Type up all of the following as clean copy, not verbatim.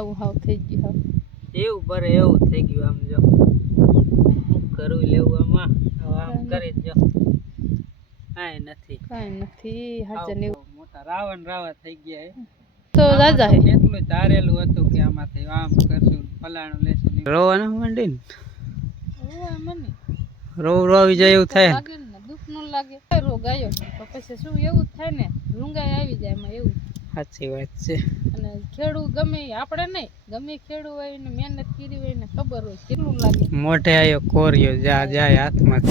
આવું હાવ થઈ ગયું એવું ભરે એવું થઈ ગયું આમ જો કરવું લેવું આમાં આમ કરી જો કાંઈ નથી હાચે ને મોટા રાવણ રાવા થઈ ગયા હે તો દાદા હે એટલું ધારેલું હતું કે આમાંથી આમ કરશું ફલાણું લેશું રોવાનું માંડી ને મને રોવી જાય એવું થાય લાગે ને દુઃખ ન લાગે રોગ આવ્યો તો પછી શું એવું થાય ને રૂંગાઈ આવી જાય એમાં એવું સાચી વાત છે અને ખેડૂ ગમે આપણે નહીં ગમે ખેડૂ હોય ને મહેનત કરી હોય ને ખબર હોય કેટલું લાગે મોઢે આવ્યો કોર્યો જા જાય હાથમાં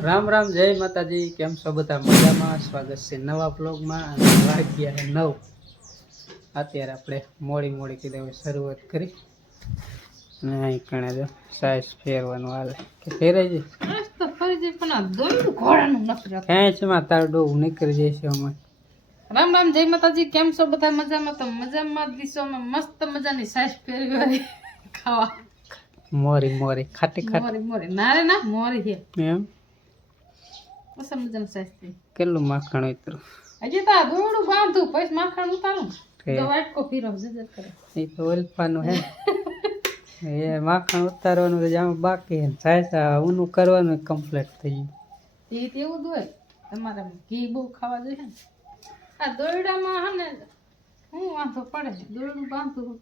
રામ રામ જય માતાજી કેમ છો બધા મજામાં સ્વાગત છે નવા બ્લોગમાં અને વાગ્યા છે 9 અત્યારે આપણે મોડી કીધું શરૂઆત કરી અને અહીં કણે જો સાઈઝ ફેરવાનું હાલે કે ફેરાઈ જાય તો ફરી જાય પણ આ દોયડું ઘોડાનું નથી રાખતું ખેંચમાં તાર ડોવું નીકળી જાય છે અમારે રામ રામ જય માતાજી કેમ છો બધા મજામાં તો મજામાં દિશોમાં મસ્ત મજાની સાઈઝ ફેરવી હોય ખાવા મોરી ખાટી મોરી ના રે ના મોરી છે એમ મસ્ત મજાની સાઈઝ થઈ કેટલું માખણ ઉતરું હજી તો આ દોયડું બાંધું પછી માખણ ઉતારું તો વાટકો ફીરો જજર કરે એ તો ઓલપાનું હે એ માખણ ઉતારવાનું આમાં બાકી હે સાયસા ઊનું કરવાનું કમ્પ્લીટ થઈ ગયું એ તેવું જ હોય તમારે ઘી બહુ ખાવા જોઈએ ને આ દોયડામાં હે ને હું વાંધો પડે દોયડું બાંધું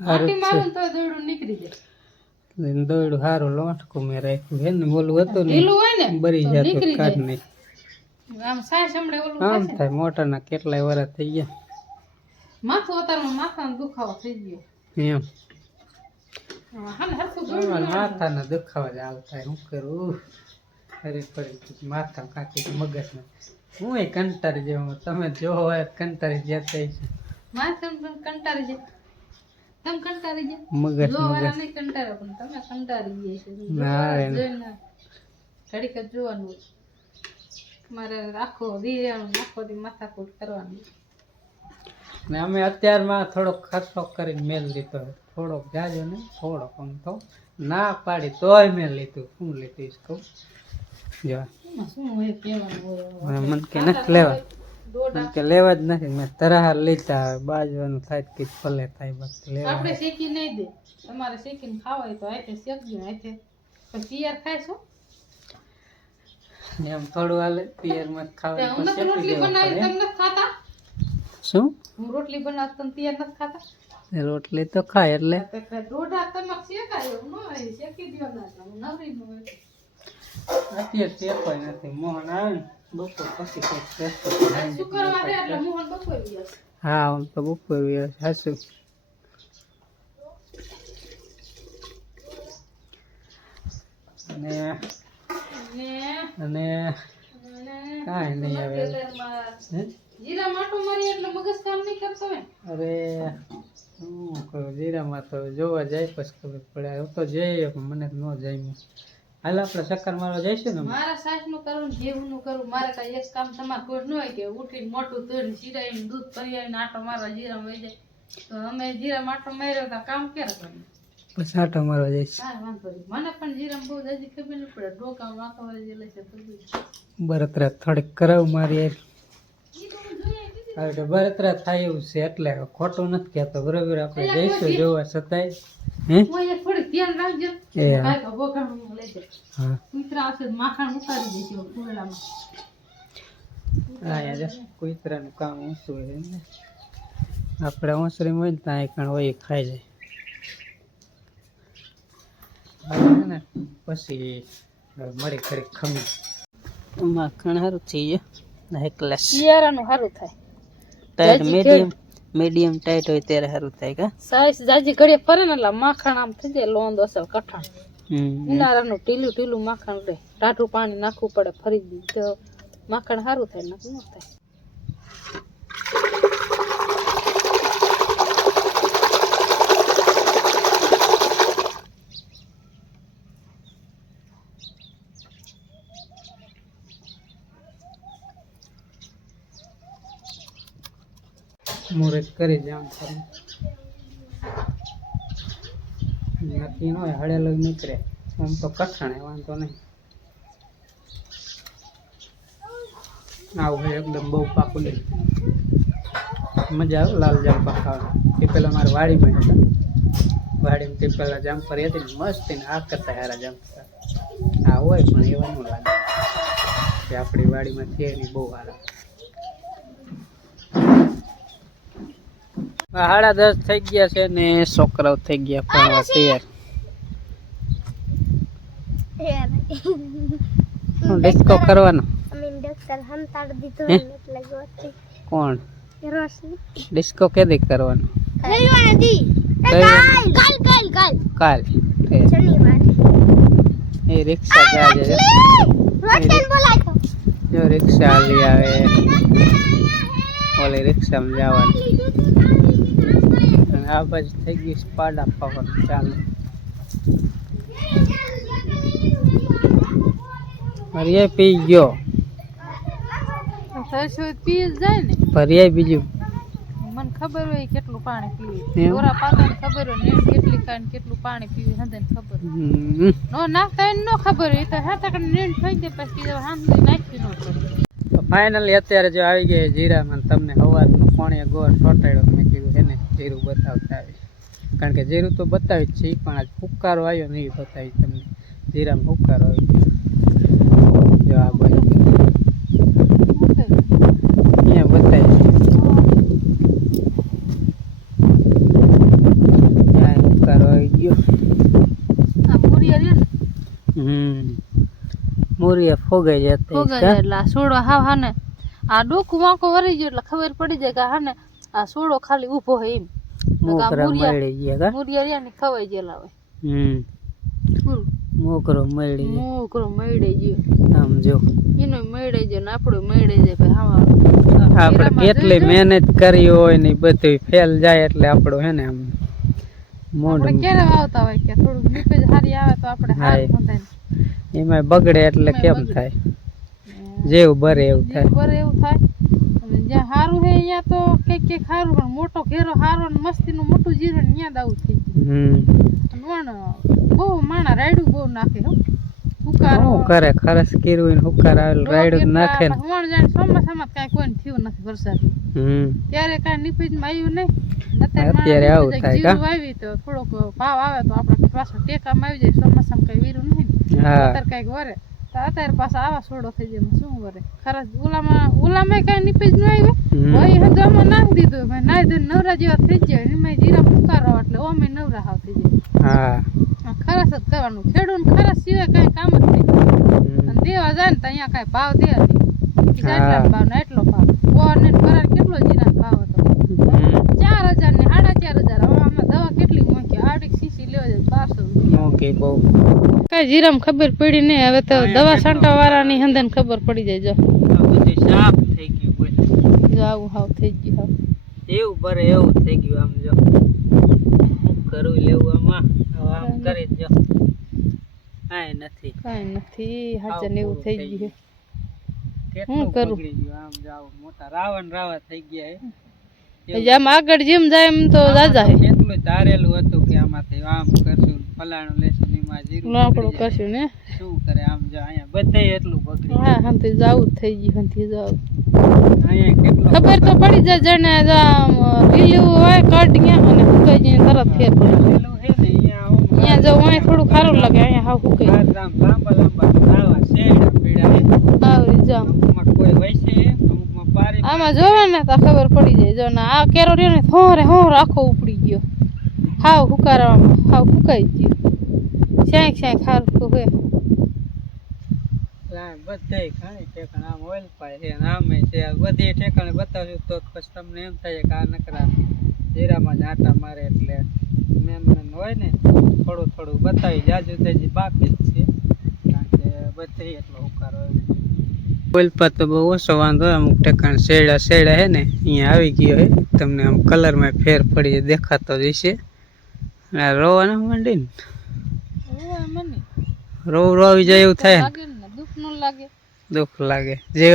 આટી મારું તો દોયડું નીકળી જાય દોયડું સારું લોટકું મેં રાખ્યું હે ને બોલું હતું ને ઢીલું હોય ને બરી જતું કાઢ નહીં આમ સાય સમડે ઓલું આમ થાય મોટાના કેટલાય વર્ષ થઈ ગયા માથું ઉતારવાનું માથાનો દુખાવો થઈ ગયો એમ હા ને હરખું દોયડું માથાના દુખાવા જ આવતા શું કરું ફરી માથા કાકી મગજમાં હું એ કંટાળી જેવું તમે જો હોય કંટાળી જતા છે માથે કંટાળી જાય તમે કંટાળી જાય મગજ જોવાના નહીં કંટાળો પણ તમે કંટાળી જાય છે ઘડીક જ જોવાનું મારે આખો દિયાળું આખો દી માથાકૂટ કરવાની ને અમે અત્યારમાં થોડોક ખર્ચો કરીને મેલ લીધો થોડોક જાજો ને થોડોક આમ તો ના પાડી તોય મેં લીધું શું લીધું કહું જો શું હોય કહેવાનું હોય મને કે નથી લેવા કે લેવા જ નથી મેં તરાહાર લીધા બાજવાનું થાય કે ભલે થાય બસ લેવા આપણે શેકી નહીં દે તમારે શેકીને ખાવા હોય તો આતે શેકજો આતે પછી પિયર ખાઈશું એમ થોડું હાલે પિયરમાં ખાવા હું તો રોટલી બનાવી તમને ખાતા શું હું રોટલી બનાવત તમે પિયર નથી ખાતા રોટલી તો ખાય એટલે રોડા તમે શેકાયો ન હોય શેકી દો ના નવરી ન હોય અત્યારે શેકાય નથી મોહન આવે ને બપોર પછી શુક્રવારે એટલે મોહન બપોર ગયા હા હું તો બપોર હાસું અને કાંઈ નહીં હવે જીરા માટો મારી એટલે મગજ કામ નહીં કરતો હોય અરે શું કરું જીરામાં તો જોવા જાય પછી ખબર પડે હું તો જઈએ મને ન જાય હાલ આપણે ચક્કર મારવા જઈશું ને મારા સાસનું કરું જેવું કરું મારે કઈ એક કામ તમારે કોઈ ન હોય કે ઉઠીને મોટું ધોઈને શીરાઈને દૂધ ભરી આવીને આટો મારવા જીરા વહી જાય તો અમે જીરા માટો માર્યો તો કામ ક્યારે કરીએ પછી આટો મારવા જઈશ હા વાંધો નહીં મને પણ જીરા બહુ હજી ખબર નહીં પડે ડોકા વાંકો વાળી લે છે બરતરા થોડીક કરાવ મારી યાર બરતરા થાય એવું છે એટલે ખોટું નથી કહેતો બરાબર આપણે જઈશું જોવા છતાંય હે થોડી ધ્યાન રાખજો એ કાંઈક બોકાણું લઈ જાય હા કુતરા આવશે માખણ ઉતારી દેજો ફૂલડામાં હા યાર કુતરાનું કામ ઓછું હોય ને આપણે ઓસરી હોય ને ત્યાં કણ હોય ખાઈ જાય ને પછી મળી ખરી ખમી માખણ સારું થઈ ગયું એક ગ્લાસ શિયાળાનું સારું થાય ટાઈટ મીડિયમ ટાઈટ હોય ત્યારે સારું થાય કા સાઈઝ જાજી ઘડીએ ફરે ને એટલે માખણ આમ થઈ જાય લોંદ અસર કઠણ ઉનાળાનું ઢીલું માખણ રહે ટાઢું પાણી નાખવું પડે ફરી તો માખણ સારું થાય નાખું ન થાય મુરત કરી જામ નક્કી ન હોય હળેલું નીકળે આમ તો કઠણે વાંધો નહીં આવું એકદમ બહુ પાકું નહીં મજા આવે લાલ જામ ખાવાની તે પેલા મારે વાડીમાં હતા વાડીમાં તે પેલા જામફળ હતી ને મસ્ત ને આ કરતા હારા જામફળ આ હોય પણ એવા ન લાગે કે આપણી વાડીમાં છે ને બહુ સારા 10:30 થઈ ગયા છે ને છોકરાઓ થઈ ગયા ભણવા તૈયાર ડિસ્કો કરવાનો કોણ ડિસ્કો કેદી કરવાનો કાલ એ રિક્ષા જાય જો રિક્ષા લઈ આવે ઓલી રિક્ષામાં જવાનું અને આ બાજુ થઈ ગઈ પાડા પાવાનું ચાલુ ભરિયાઈ પી ગયો પી જાય ને ભરિયાઈ બીજું મને ખબર હોય કેટલું પાણી પીવે ગોરા પાતાને ખબર હોય ને કેટલી કાંઈ કેટલું પાણી પીવે હંદેને ખબર નો નાખતા એને નો ખબર હોય તો હાથા કને નીંદ થઈ જાય પછી હાંધી નાખી નો પડે તો ફાઇનલી અત્યારે જો આવી ગયા જીરામાં તમને સવારનું પાણી ગોળ છોટાડ્યો મેં કીધું છે ને જીરું બતાવતા આવી કારણ કે જીરું તો બતાવી જ છે પણ આજ ફુકારો આવ્યો નહીં બતાવી તમને જીરામાં ફુકારો આવી ગયો જો આ બાજુ અહીંયા બતાવી ફુકારો આવી ગયો આ મુરિયા રે મુરિયા ફોગાઈ જતા એટલે આ સોડો હાવ હાને આ ડોકું વાંકો વરી ગયો એટલે ખબર પડી જાય કે હાને આ સોડો ખાલી ઊભો હે એમ મોકરા મળી ગયા મુરિયા રે ને ખવાઈ ગયેલા હોય મોકરો મળી મોકરો મળી ગયો આમ જો એનો મળી ગયો ને આપણો મળી જાય ભાઈ હાવા આપણે કેટલી મહેનત કરી હોય ને બધું ફેલ જાય એટલે આપણો હે ને આમ મોઢ ક્યારે આવતા હોય કે થોડું નીપજ હારી આવે તો આપણે હારું થાય એમાં બગડે એટલે કેમ થાય જેવું બરે એવું થાય અને જ્યાં સારું છે અહીંયા તો કઈક સારું પણ મોટો ઘેરો સારો ને મસ્તીનું મોટું જીરો ને ત્યાં દાવું થઈ ગયું બહુ માણા રાયડું બહુ નાખે હો હુકારો કરે ખરસ કર્યું ને હુકાર આવેલું રાયડું નાખે ને હું જાણે ચોમાસામાં કાંઈ કોઈને થયું નથી વરસાદ ત્યારે કાંઈ નીપજમાં આવ્યું નહીં અત્યારે આવું થાય કા આવી તો થોડોક ભાવ આવે તો આપણે પાછો ટેકામાં આવી જાય ચોમાસામાં કઈ વીરું નહીં અત્યારે કઈક વરે તો અત્યારે પાછા આવા સોડો થઈ જાય શું વરે ખરસ ઓલામાં કઈ નીપજ ન આવ્યો હોય હજામાં નાખી દીધું ભાઈ નાઈ ધોઈને નવરા જેવા થઈ જાય એમાં જીરા ફુકારો એટલે ઓમે નવરા હાવ થઈ જાય ખરસ જ કરવાનું ખેડૂત ખરસ સિવાય કઈ કામ જ નહીં અને દેવા જાય ને તો અહીંયા કઈ ભાવ દે નહીં ભાવ ને એટલો ભાવ ઓર ને કરાર કેટલો જીરા ભાવ હતો 4,000 ને 4,500 હવે આમાં દવા કેટલી મોંઘી આડી સીસી લેવા જાય 1200 મોંઘી બહુ કઈ જીરામ ખબર પડી નહીં હવે તો દવા છાંટવા વાળાની હંદન ખબર પડી જાય જો બધું સાફ થઈ ગયું બોલ જો આવું હાવ થઈ ગયું હાવ એવું બરે એવું થઈ ગયું આમ જો કરું લેવું આમાં આમ કરી જો કાંઈ નથી હાચન એવું થઈ ગયું કેટલું બગડી ગયું આમ જાવ મોટા રાવણ થઈ ગયા આમ આગળ જેમ જાય એમ તો દાદા હે એટલું ધારેલું હતું કે આમાંથી આમ કરશું ફલાણું લેશું એમાં જીરું લાકડું કરશું ને શું કરે આમ જો અહીંયા બધે એટલું બગડી હા હંથી જાવું થઈ ગયું હંથી જાવ અહીંયા કેટલું ખબર તો પડી જાય જણે લીલું હોય કટ ગયા અને સુકાઈ જાય તરત ફેર પડી લીલું હે ને અહીંયા જો અહીંયા થોડું ખારું લાગે અહીંયા હાવ સુકાઈ લાંબા આવા શેડા પીડા હે આવી જામ કોઈ વૈસે અમુકમાં પારી આમાં જોવે ને તો ખબર પડી જાય જો ના આ કેરો રહ્યો ને હોર આખો ઉપડી ગયો હાવ હુકારામાં હાવ ફૂકાઈ ગયો ક્યાંક ખારું હે બધે ઘણી ઠેકાણે આમ ઓઇલ પાય છે આમે છે બધી ઠેકાણે બતાવશું તો પછી તમને એમ થાય કે આ નકરા જીરામાં જ આટા મારે એટલે મેન હોય ને થોડું બતાવી જાજુ થઈ બાકી જ છે કારણ કે બધે એટલો હુકારો ઓઇલ પર તો બહુ ઓછો વાંધો અમુક ઠેકાણે શેડા હે ને અહીંયા આવી ગયો હે તમને આમ કલરમાં ફેર પડી દેખાતો જ હશે રોવાના માંડી ને રોવી જાય એવું થાય દુઃખ લાગે જે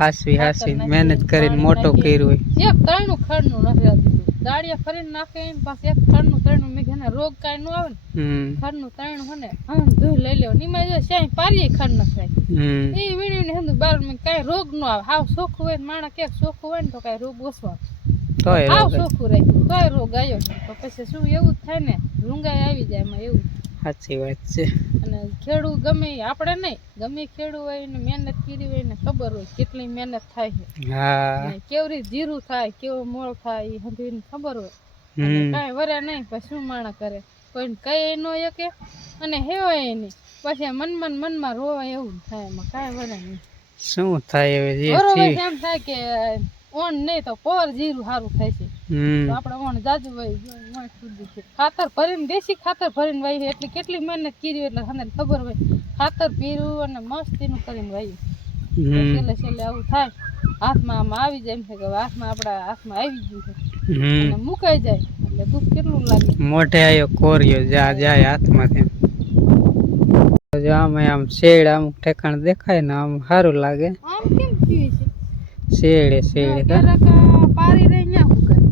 હાસવી મહેનત કરીને મોટો કર્યું હોય એક ત્રણનું ખડનું નથી દાળિયા ફરીને નાખે એમ પાછું એક ખરનું તળનું મેં ઘણા રોગ કાંઈ ન આવે ને ખરનું તળનું હોય ને આમ ધોઈ લઈ લેવું નિમાં જો શ્યાય પારીએ ખર ન થાય એ વીણીને હંધું બાર મેં કાંઈ રોગ ન આવે હાવ ચોખ્ખું હોય માણસ ક્યાંક ચોખ્ખું હોય ને તો કાંઈ રોગ ઓછો આવે હાવ ચોખ્ખું રાખ્યું તોય રોગ આવ્યો તો પછી શું એવું જ થાય ને રૂંગાઈ આવી જાય એમાં એવું સાચી વાત છે અને ખેડૂત ગમે આપણે નહીં ગમે ખેડૂત હોય ને મહેનત કરી હોય ને ખબર હોય કેટલી મહેનત થાય છે કેવી રીતે જીરું થાય કેવો મોળ થાય એ હંધું ખબર હોય કાંઈ વરે નહીં પછી શું માણસ કરે કોઈને કઈ ન શકે અને હેવાય નહીં પછી મનમાં રોવા એવું થાય એમાં કાંઈ વરે નહીં શું થાય એમ થાય કે ઓણ નહીં તો પર જીરું સારું થાય છે તો આપણે ઓણ જાજુ હોય ખાતર ભરીને દેશી ખાતર ભરીને વાવી એટલે કેટલી મહેનત કરી એટલે મને ખબર હોય ખાતર પીરું અને મસ્તીનું કરીને વાવી છેલ્લે છેલ્લે આવું થાય હાથમાં આમાં આવી જાય એમ છે કે હાથમાં આપણા હાથમાં આવી ગયું છે અને મુકાઈ જાય એટલે દુઃખ કેટલું લાગે મોઢે આવ્યો કોરિયો જાય હાથમાંથી જો આમ શેડ અમુક ઠેકાણ દેખાય ને આમ સારું લાગે આમ કેમ થયું છે શેડે ક્યારેક પારી રહી ન્યા હુકાય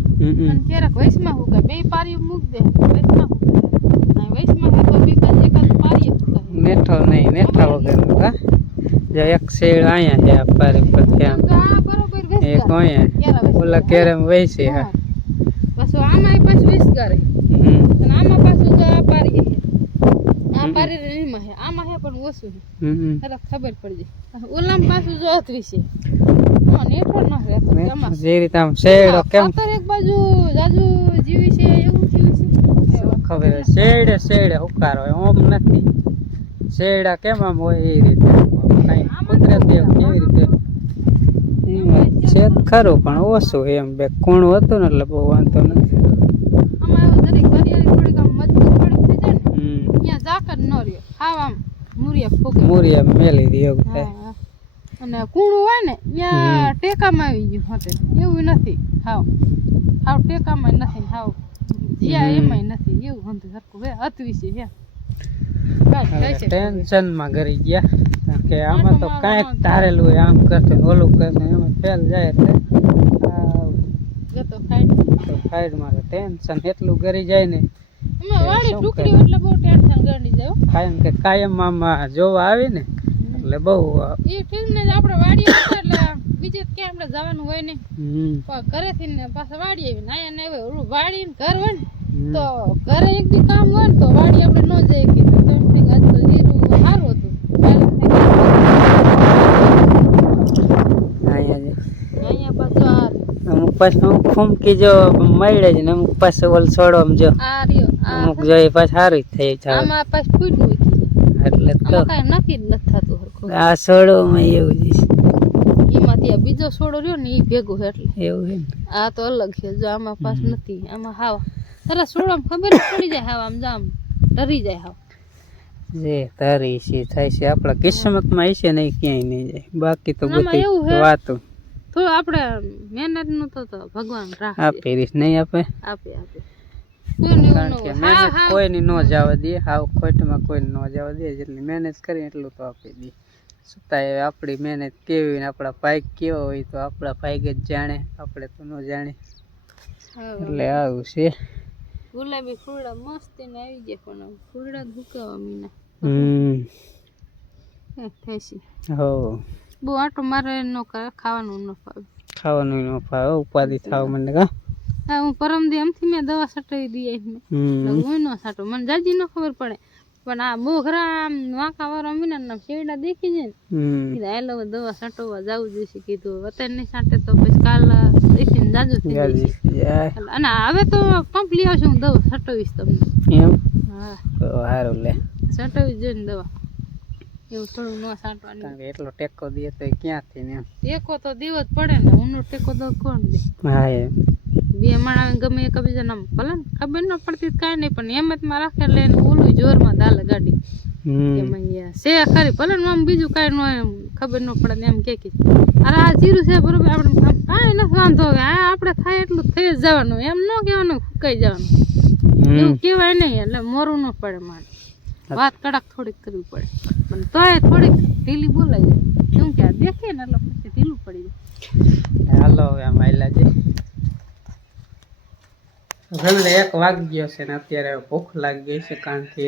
અને ક્યારેક વૈસમાં હુકાય બે પારીઓ મૂક દે વૈસમાં હુકાય વૈસમાં હે તો બે એકાદ પારી હુકાય નેઠો નહીં નેઠા વગરનું કા જો એક શેડ અહીંયા છે આ પારી પર ત્યાં બરોબર એક અહીંયા ઓલા કેરમ વૈસે હા પાછું આમાં પાછું વિસગારે અને આમાં પાછું જો આ પારી આ પારી રીમાં હે આમાં હે પણ ઓછું છે તરફ ખબર પડી જાય ઓલામાં પાછું જો અથવી છે નેઠો ન રહેતો એમાં જે રીતે આમ શેડો કેમ ખાતર એક બાજુ જાજુ જીવી છે એવું થયું છે ખબર શેડે હુકારો હોય ઓમ નથી શેડા કેમ આમ હોય એ રીતે કુદરતી કેવી રીતે છે ખરું પણ ઓછું એમ બે કૂણું હતું ને એટલે બહુ વાંધો નથી આમાં એવું દરેક હરિયાળી થોડીક આમ મજબૂત થોડીક થઈ જાય ને ત્યાં ઝાકર ન રહ્યો હાવ આમ મૂરિયા મેલી દે એવું થાય અને કૂણું હોય ને ત્યાં ટેકામાં આવી ગયું હોતે એવું નથી હાવ ટેકામાં નથી હાવ જ્યાં એમાંય નથી એવું હંધું સરખું હે અથવી છે હે ટેન્શન માં કરી ગયા કે આમાં તો કાંઈક તારેલું હોય આમ કરતો ઓલું કરતો એમાં ફેલ જાય એટલે સાઈડ માં ટેન્શન એટલું કરી જાય ને કાયમ કે કાયમ આમાં જોવા આવી ને એટલે બહુ એ ઠીક ને આપણે વાડી એટલે બીજે ક્યાં આપણે જવાનું હોય ને ઘરેથી ને પાછા વાડી આવી ને અહીંયા ને ઓલું વાડી ને ઘર હોય ને તો ઘરે એક દી કામ હોય ને તો વાડી આપણે ન જઈ કે તો એમ થાય આજ તો જીરું સારું હતું અહીંયા પાછું અમુક પાછું ફૂમકી જો મળે જ ને અમુક પાછું ઓલ છોડો જો અમુક જો એ પાછું સારું થઈ જાય આમાં પાછું ફૂટવું એટલે તો કાંઈ નક્કી જ નથી થતું હરખું આ છોડોમાં એવું જ એમાંથી આ બીજો છોડો રહ્યો ને એ ભેગું એટલે એવું છે આ તો અલગ છે જો આમાં પાસ નથી આમાં હાવ અરે છોડો ખબર જ પડી જાય હાવ આમ જામ ડરી જાય હાવ જે તારી છે થાય છે આપણા કિસ્મતમાં હશે નહીં ક્યાંય નહીં જાય બાકી તો બધી વાતો તો આપણે મહેનત નું તો ભગવાન રાખે આપે રીસ નહીં આપે કારણ કે મહેનત કોઈની ન જવા દે હાવ ખોટમાં કોઈને ન જવા દે જેટલી મહેનત કરી એટલું તો આપી દે છતાંય આપણી મહેનત કેવી ને આપણા પાઈક કેવો હોય તો આપણા પાઈક જ જાણે આપણે તો ન જાણે એટલે આવું છે ગુલાબી ફૂલડા મસ્ત ને આવી જાય પણ ફૂલડા દુકાવા મીના હો બહુ આટો મારે ન કરે ખાવાનું ન ફાવે ઉપાધિ થાવ મને કા હા હું પરમ દી એમથી મેં દવા છટાવી દઈ હું ન છાંટો મને જાજી ન ખબર પડે પણ આ મોઘરા આમ વાંકા વાળો મીના શેરડા દેખી જાય ને હાલો દવા છાંટવા જવું જોઈશે કીધું અત્યારે નહીં છાંટે તો પછી કાલ દેખીને જાજુ થઈ જાય અને હવે તો પંપ લઈ આવશે હું દવા છટાવીશ તમને એમ હા સારું લે છટાવી જોઈને દવા એવું થોડું ન છાંટવાનું કારણ કે એટલો ટેકો દે તો ક્યાંથી ને ટેકો તો દેવો જ પડે ને ઊનો ટેકો દો કોણ દે હા એમ બે માણા ગમે એકબીજાને ભલે ને ખબર ન પડતી કાંઈ નહીં પણ એમતમાં રાખે એટલે એને ઓલું જોરમાં દાલે ગાડી એમાં છે ખરી ભલે ને આમ બીજું કાંઈ ન એમ ખબર ન પડે ને એમ કે અરે આ જીરું છે બરોબર આપણે કાંઈ નથી વાંધો કે આ આપણે થાય એટલું થઈ જ જવાનું એમ ન કહેવાનું ફૂંકાઈ જવાનું એવું કહેવાય નહીં એટલે મોરું ન પડે મારે વાત કડક થોડીક કરવી પડે પણ તોય થોડીક ઢીલી બોલાઈ જાય શું કે દેખે ને એટલે પછી ઢીલું પડી જાય હાલો હવે આમ આયલા છે ઘરે 1 વાગી ગયો છે ને અત્યારે ભૂખ લાગી ગઈ છે કારણ કે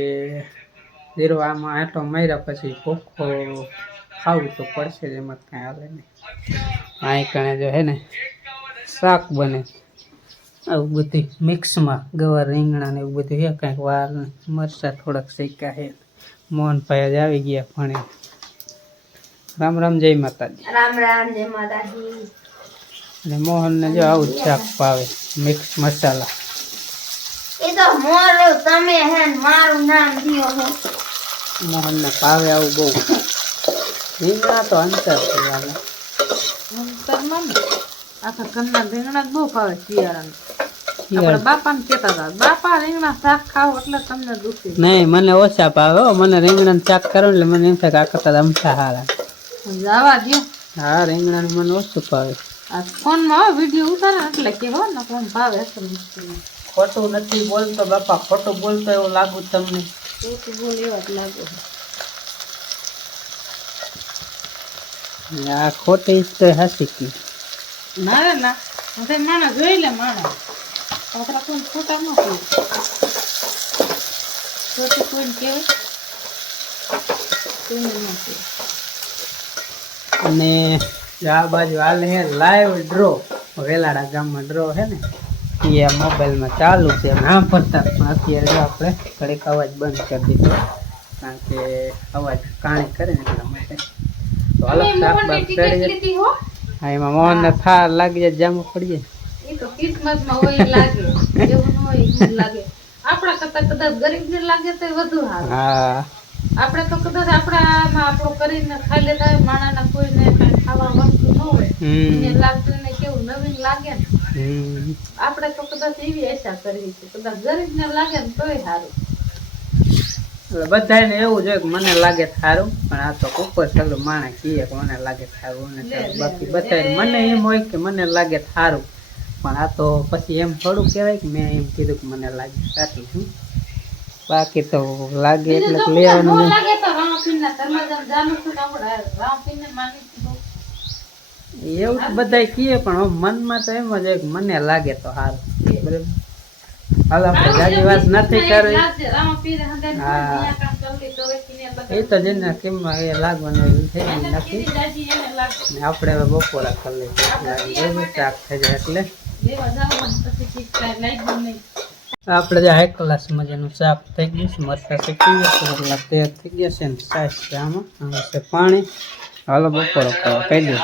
ધીરો આમાં આંટો માર્યા પછી ભૂખ ખાવું તો પડશે જ, એમાં કાંઈ હાલે નહીં. અહીં કણે જો હે ને શાક બને આવું બધું મિક્સમાં ગવાર રીંગણા ને એવું બધું છે, કાંઈક વાર મરચાં થોડાક શેક્યા છે. મોહનભાઈ જ આવી ગયા ભણે. રામ રામ જય માતાજી. રામ રામ જય માતાજી. અને મોહનને જો આવું જ શાક ભાવે, મિક્સ મસાલા. એ તો મોરો તમે હે ને મારું નામ દિયો હો. મોહનને ભાવે આવું બહુ. રીંગણા તો અંતર છે આને. અંતરમાં ને આખા ઘરના રીંગણા જ બહુ ભાવે શિયાળામાં. આપણા બાપાને કહેતા હતા, બાપા રીંગણા શાક ખાવ એટલે તમને દુખે. નહીં, મને ઓછા ભાવે હો. મને રીંગણાનું શાક કરો એટલે મને એમ થાય કે આ કરતા અમથા હારા. જવા દો. હા, રીંગણાનું મને ઓછું ભાવે. આ ફોનમાં વિડીયો ઉતારે એટલે કે હો ને કોણ ભાવે હશે મુશ્કેલ. ખોટું નથી બોલતો બાપા, ખોટું બોલતો એવું લાગુ તમને? ખોટું બોલ એવા જ લાગે. આ ખોટી તો હાસી કી. ના રે ના, હવે માણસ જોઈ લે માણસ. આપણા કોઈ ખોટા ન કહે. ખોટું કોઈને કહેવાય કોઈને ન કહેવાય. અને આ બાજુ હાલ હે લાઈવ ડ્રો. વેલાડા ગામમાં ડ્રો હે ને એ આ મોબાઈલમાં ચાલુ છે. ના પડતા પણ અત્યારે જો આપણે ઘડીક અવાજ બંધ કરી દીધો કારણ કે અવાજ કાણી કરે ને એટલા માટે. તો હાલો શાક બાક ચડી જાય. હા, એમાં મોહનને થાર લાગી જાય, જામું પડી જાય. એ તો કિસ્મતમાં હોય લાગે, એવું ન હોય એવું લાગે. આપણા કરતા કદાચ ગરીબને લાગે તો વધુ સારું. હા, આપણે તો કદાચ આપણામાં આપણો કરીને ખાઈ લેતા હોય, માણાના કોઈને કાંઈ ખાવા વસ્તુ ન હોય એને લાગતું ને કેવું નવીન લાગે ને. આપણે તો કદાચ એવી આશા કરવી છે, કદાચ ગરીબને લાગે ને તોય સારું. બધાને એવું છે કે મને લાગે સારું, પણ આ તો ઉપર સગળું માણસ કીએ કે મને લાગે સારું. અને બાકી બધા મને એમ હોય કે મને લાગે સારું, પણ આ તો પછી એમ થોડું કહેવાય કે મેં એમ કીધું કે મને લાગે સાચું છું. બાકી તો લાગે એટલે લેવાનું નહીં. લાગે તો રામપીરના ધર્મધામ જાનું છું ને આપણે રામપીરને માની છું. એવું તો બધા કીએ પણ મનમાં તો એમ જ હોય કે મને લાગે તો સારું. બરાબર, હાલ આપણે જાજી વાત નથી કરવી. હા, એ તો જેને કેમમાં એ લાગવાનું એવું થઈ ગયું નથી. ને આપણે હવે બપોરા કરી લઈએ, શાક થઈ જાય એટલે. આપણે જે હાઈ ક્લાસ મજાનું શાક થઈ ગયું છે, મરચાં શેકી ગયા છે, એટલે તૈયાર થઈ ગયા છે. ને સાઈઝ છે આમાં, આમાં છે પાણી. હાલો બપોરો કરવા કહી દે.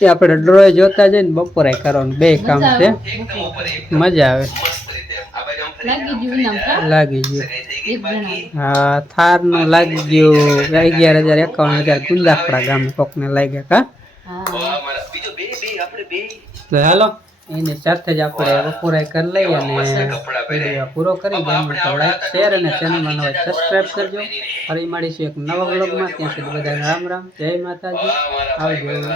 એ આપણે ડ્રોય જોતા જઈએ ને બપોરે કરવાનું, 2 કામ છે. મજા આવે. લાગી ગયું. હા, થાર નું લાગી ગયું. 11,051 ગુંદાખડા ગામે કોકને લાગ્યા કા. તો હાલો એની સાથે જ આપણે બપોરાય કરી લઈએ અને વિડીયો પૂરો કરી દઈએ. તો લાઈક, શેર અને ચેનલમાં નવા સબસ્ક્રાઈબ કરજો. ફરી મળીશું એક નવા વ્લોગમાં. ત્યાં સુધી બધાને રામ રામ, જય માતાજી, આવજો.